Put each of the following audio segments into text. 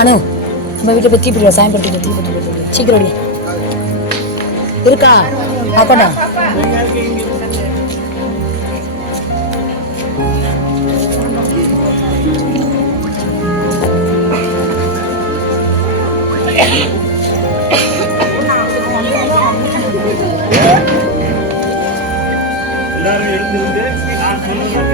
அனு நம்ம வீட்டை போய் தீப்பிடிவா சாயம்படுத்தி தீப்பட்டு சீக்கிரம் இருக்கா அப்பண்ணா எல்லாரும் எழுந்திருந்து நான் சொல்லுங்க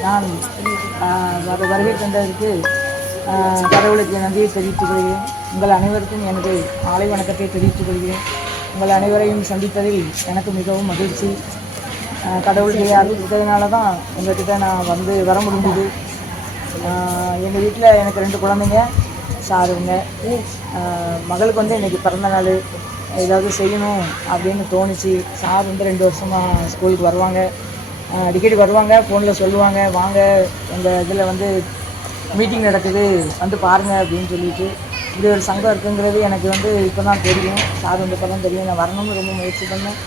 எல்லாரும் நான் வருகை தந்ததற்கு கடவுளுக்கு நன்றியை தெரிவித்துக் கொள்கிறேன். உங்கள் அனைவருக்கும் எனது மாலை வணக்கத்தை தெரிவித்துக் கொள்கிறேன். உங்கள் அனைவரையும் சந்தித்ததில் எனக்கு மிகவும் மகிழ்ச்சி. கடவுளுடைய அருள் இருக்கிறதுனால தான் உங்கள்கிட்ட நான் வர முடிஞ்சுது. எங்கள் வீட்டில் எனக்கு 2 குழந்தைங்க சாருங்க. மகளுக்கு வந்து இன்றைக்கி பிறந்த நாள், ஏதாவது செய்யணும் அப்படின்னு தோணுச்சு. சார் வந்து 2 வருஷமாக ஸ்கூலுக்கு வருவாங்க, அடிக்கடி வருவாங்க, ஃபோனில் சொல்லுவாங்க வாங்க எங்கள் இதில் வந்து மீட்டிங் நடக்குது வந்து பாருங்கள் அப்படின்னு சொல்லிட்டு. இப்படி ஒரு சங்கம் இருக்குங்கிறது எனக்கு வந்து இப்போ தான் தெரியும். சார் வந்து இப்போ தான் தெரியும். நான் வரணும்னு ரொம்ப முயற்சி பண்ணேன்.